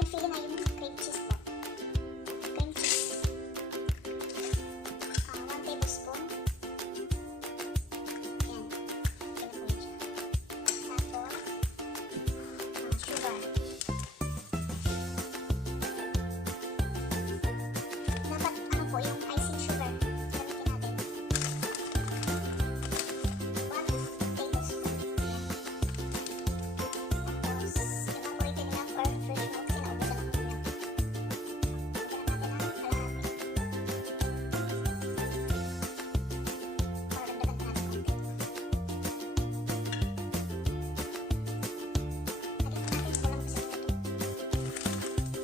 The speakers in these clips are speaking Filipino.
ating filling ay yung cream cheese po. Cream cheese. 1 tablespoon. Yan. Pinapunin siya. Tapos, sugar. Dapat, ano po, yung icing sugar. Gamitin natin. 1 tablespoon. Tapos, evaporated milk or fresh milk. Sinaubusan ako ng milk. Lagyan natin ng kalahati. Para dagdagan pa natin konti. Lagyan pa natin sa walang isang minuto. Tapos, natin yan.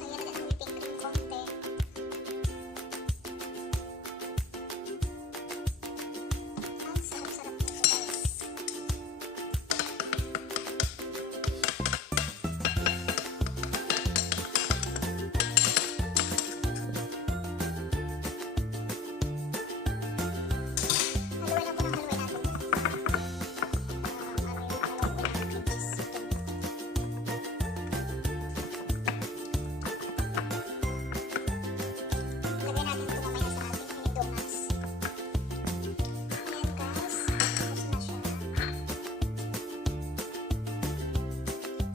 Lagyan natin ng whipping cream konti. Ang sarap-sarap nito, guys. Haluin lang po ng haluin natin. Ano yung haluin ng cream cheese. Lagyan natin ito mamaya sa ating mini doughnuts. Ayan, guys. Tapos na siya.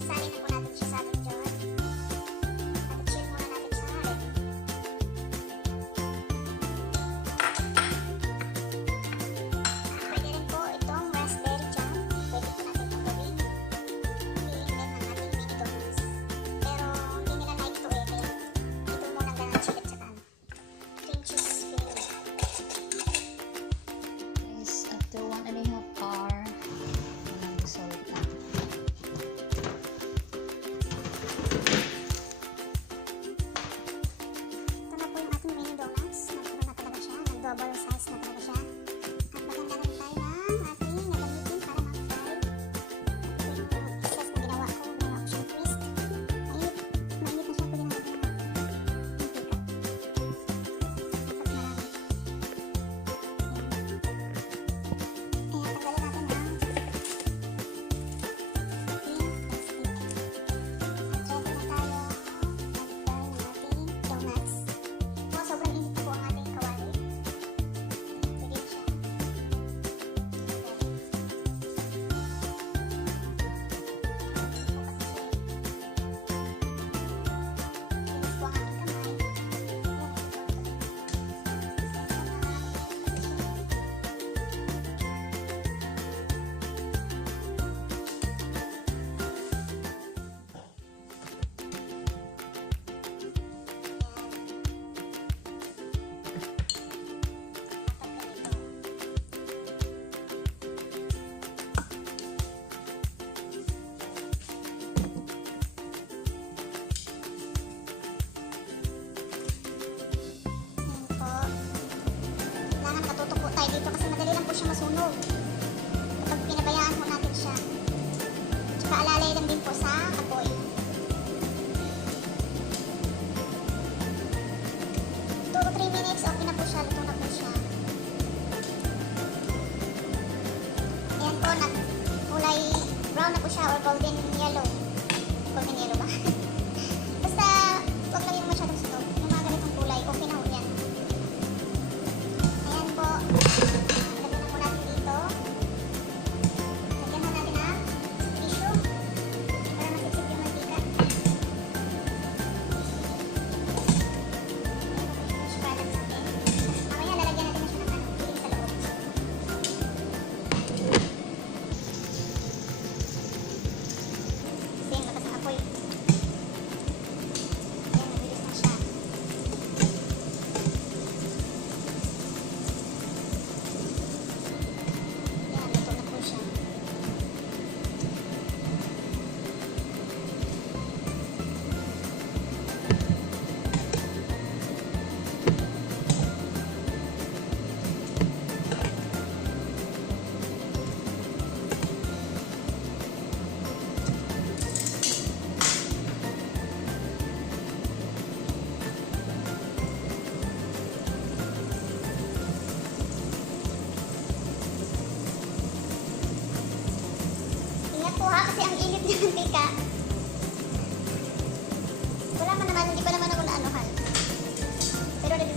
Salin na po natin siya sa ating jar. At i-chill muna natin sa red. Pwede rin po itong raspberry jam. Pwede po natin itong gawin. Filling din ng ating mini doughnuts. Pero hindi nila like ito eh. Kaya ito muna ang ganache at saka cream cheese filling. Guys, after 1.5 hour, walang result na. Ito na po yung ating mini donuts. Nagkaroon na talaga siya. Nag-double size na talaga siya. At maganda rin tayo ng ating nagamitin para mag-fry. Ito yung sauce na ginawa ko. Ginawa ko siyang twist. Mainit. Mainit na siya. Pwede na natin ng mantika. Dapat marami. Ayan, tanggalin natin ang pink plastic. At ready na tayo mag-fry ng ating donuts. Sobrang init na po ang ating kawali. Pwede na siya. Linis po ang aking kamay. Kailangan matuto po tayo dito kasi madali lang po siya masunog kapag pinabayaan po natin siya. Tsaka alalay lang din po sa apoy. 2 to 3 minutes, okay na po siya. Luto na po siya. Ayan po, kulay brown na po siya or golden yellow. Golden yellow ba? Basta, huwag lang yung masyadong sunog. Yung mga ganitong kulay, okay na po yan. Ayan po. Lagyan na po natin dito. Lagyan mo natin ng tissue para masipsip yung mantika. Fish product natin. Mamaya lalagyan natin na siya ng filling sa loob.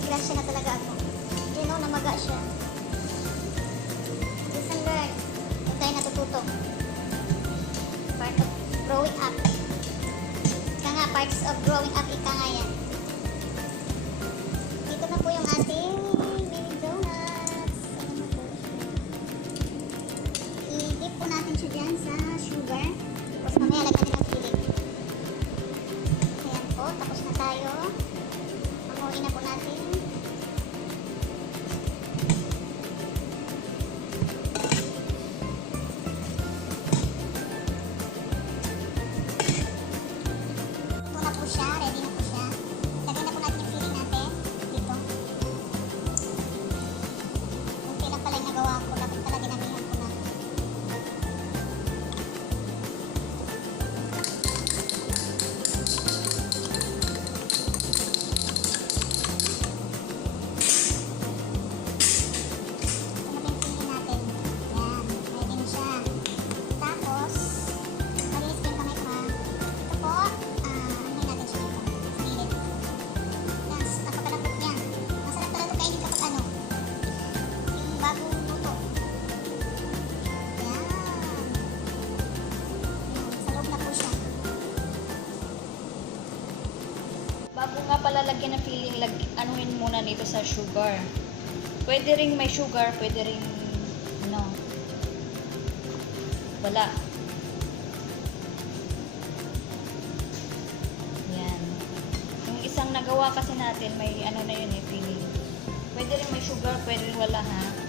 disgrasya na talaga ako. You know, namaga siya. Listen, learn. Huwag tayo natututo. Part of growing up. Ika nga, parts of growing up, ika nga yan. Dito na po yung ating mini donuts. I-dip po natin siya dyan sa sugar. Tapos mamaya lagyan din ng filling. Ayan po, tapos na tayo. Panguhin na po natin. Ito na po siya, ready na po siya. Lagyan na po natin yung filling natin dito. Kunti lang pala yung nagawa ko, dapat pala dinamihan ko na. Bago nga pala lagyan ng filling, anuhin muna nito sa sugar. Pwede ring may sugar, pwede ring no. Wala. Yan. Yung isang nagawa kasi natin, may ano na yun eh, filling. Pwede ring may sugar, pwede ring wala ha.